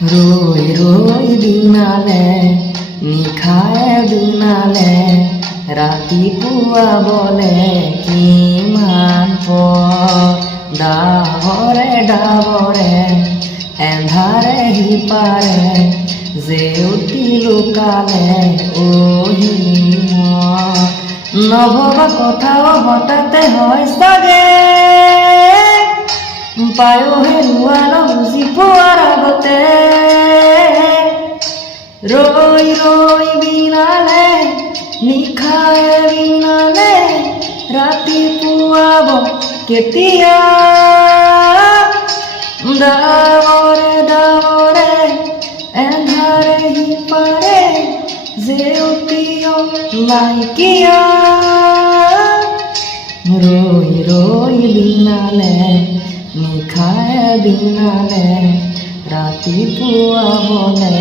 রই রই দিনালে নিশায়ে দিনালে ৰাতিপুৱা বলে কিমান পৰ ডাৱৰে ডাৱৰে এন্ধাৰে সিপাৰে জেউতি লুকালে অহিম নভবা কথাও হঠাতে হয় চাগে পায়ো হেৰুৱা বুজি পোৱাৰ আগতে ৰৈ ৰৈ বিনালে নিশায়ে বিনালে ৰাতিপুৱাব কেতিয়া ডাৱৰে ডাৱৰে এন্ধাৰে সিপাৰে জেউতিও নাইকিয়া ৰৈ ৰৈ বিনালে নিশায়ে বিনালে ৰাতিপুৱা বলে